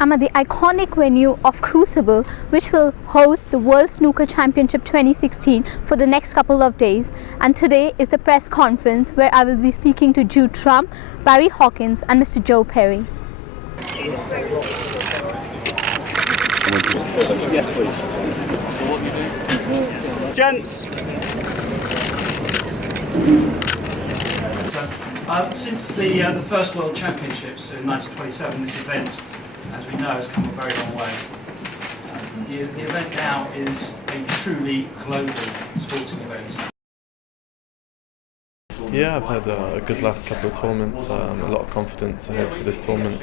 I'm at the iconic venue of Crucible, which will host the World Snooker Championship 2016 for the next couple of days. And today is the press conference where I will be speaking to Judd, Parry Hawkins and Mr. Joe Parry. Yes, please. Gents. Since the first World Championships in 1927, this event, as we know, has come a very long way. The event now is a truly global sporting event. Yeah, I've had a good last couple of tournaments, a lot of confidence ahead for this tournament.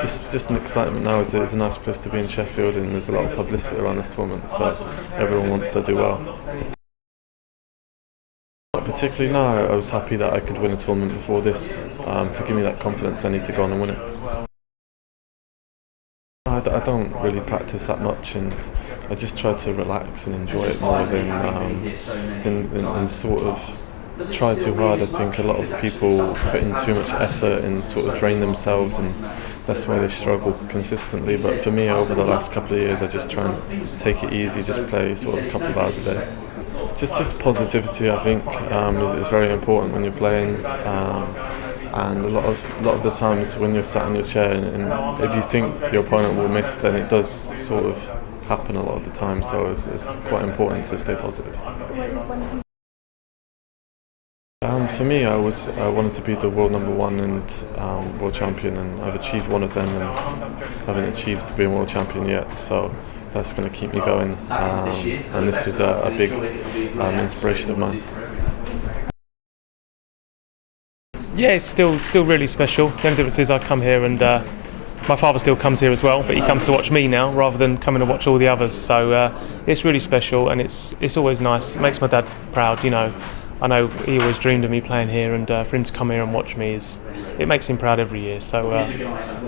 Just an excitement now. It's a nice place to be in Sheffield, and there's a lot of publicity around this tournament, so everyone wants to do well. Not particularly, no. I was happy that I could win a tournament before this to give me that confidence I need to go on and win it. I don't really practice that much, and I just try to relax and enjoy it more than sort of try too hard. I think a lot of people put in too much effort and sort of drain themselves, and that's why they struggle consistently. But for me, over the last couple of years, I just try and take it easy, just play sort of a couple of hours a day. Just positivity, I think, is very important when you're playing. And a lot of the times when you're sat in your chair, and if you think your opponent will miss, then it does sort of happen a lot of the time. So it's quite important to stay positive. For me, I wanted to be the world number one and world champion, and I've achieved one of them, and I haven't achieved being world champion yet. So that's going to keep me going, and this is a big inspiration of mine. Yeah, it's still really special. The only difference is I come here, and my father still comes here as well, but he comes to watch me now rather than coming to watch all the others. So it's really special, and it's always nice. It makes my dad proud, you know. I know he always dreamed of me playing here, and for him to come here and watch me, it makes him proud every year. So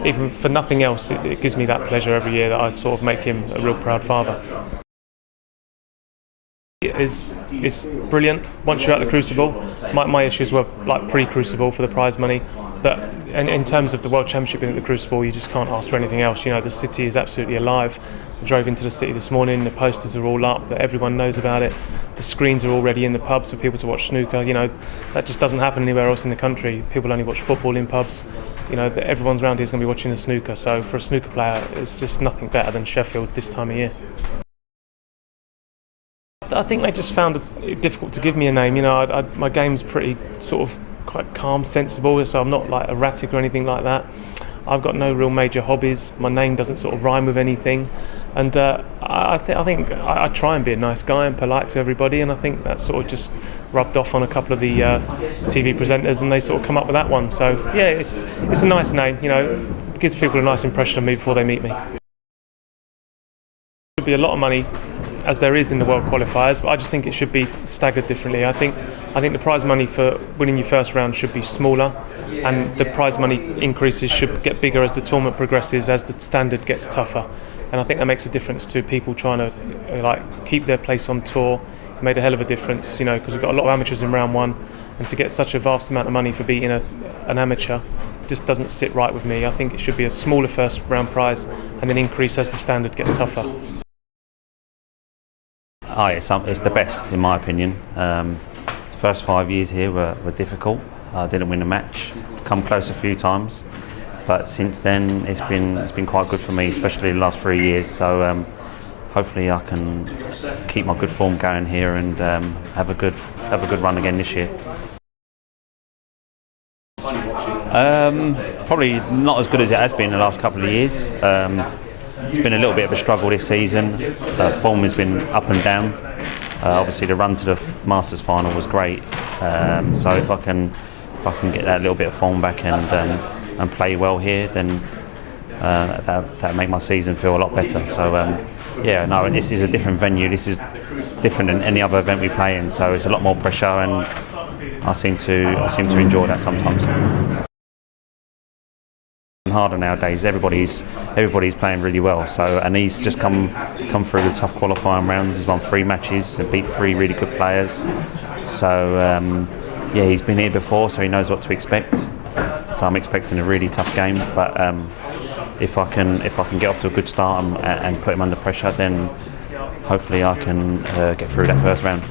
even for nothing else, it gives me that pleasure every year that I sort of make him a real proud father. It's brilliant once you're at the Crucible. My issues were like pre-Crucible for the prize money, but in terms of the World Championship being at the Crucible, you just can't ask for anything else. You know, the city is absolutely alive. I drove into the city this morning, the posters are all up, everyone knows about it. The screens are already in the pubs for people to watch snooker. You know, that just doesn't happen anywhere else in the country. People only watch football in pubs. You know, everyone's around here is going to be watching the snooker, so for a snooker player, it's just nothing better than Sheffield this time of year. I think they just found it difficult to give me a name. You know, my game's pretty sort of quite calm, sensible, so I'm not like erratic or anything like that. I've got no real major hobbies. My name doesn't sort of rhyme with anything, and I think I try and be a nice guy and polite to everybody, and I think that sort of just rubbed off on a couple of the TV presenters, and they sort of come up with that one. So yeah, it's a nice name. You know, it gives people a nice impression of me before they meet me. It would be a lot of money, as there is in the World Qualifiers, but I just think it should be staggered differently. I think the prize money for winning your first round should be smaller, and the prize money increases should get bigger as the tournament progresses, as the standard gets tougher. And I think that makes a difference to people trying to keep their place on tour. It made a hell of a difference, you know, because we've got a lot of amateurs in round one, and to get such a vast amount of money for beating an amateur just doesn't sit right with me. I think it should be a smaller first round prize and then increase as the standard gets tougher. It's the best in my opinion. The first 5 years here were difficult. I didn't win a match, come close a few times, but since then it's been quite good for me, especially the last 3 years. So hopefully I can keep my good form going here and have a good run again this year. Probably not as good as it has been the last couple of years. It's been a little bit of a struggle this season. The form has been up and down. Obviously, the run to the Masters final was great. So if I can get that little bit of form back and play well here, then that'll make my season feel a lot better. So yeah, no, this is a different venue. This is different than any other event we play in. So it's a lot more pressure, and I seem to enjoy that sometimes. Harder nowadays. Everybody's playing really well. So, and he's just come through the tough qualifying rounds. He's won 3 matches and beat 3 really good players. So yeah, he's been here before, so he knows what to expect. So I'm expecting a really tough game. But if I can get off to a good start and put him under pressure, then hopefully I can get through that first round.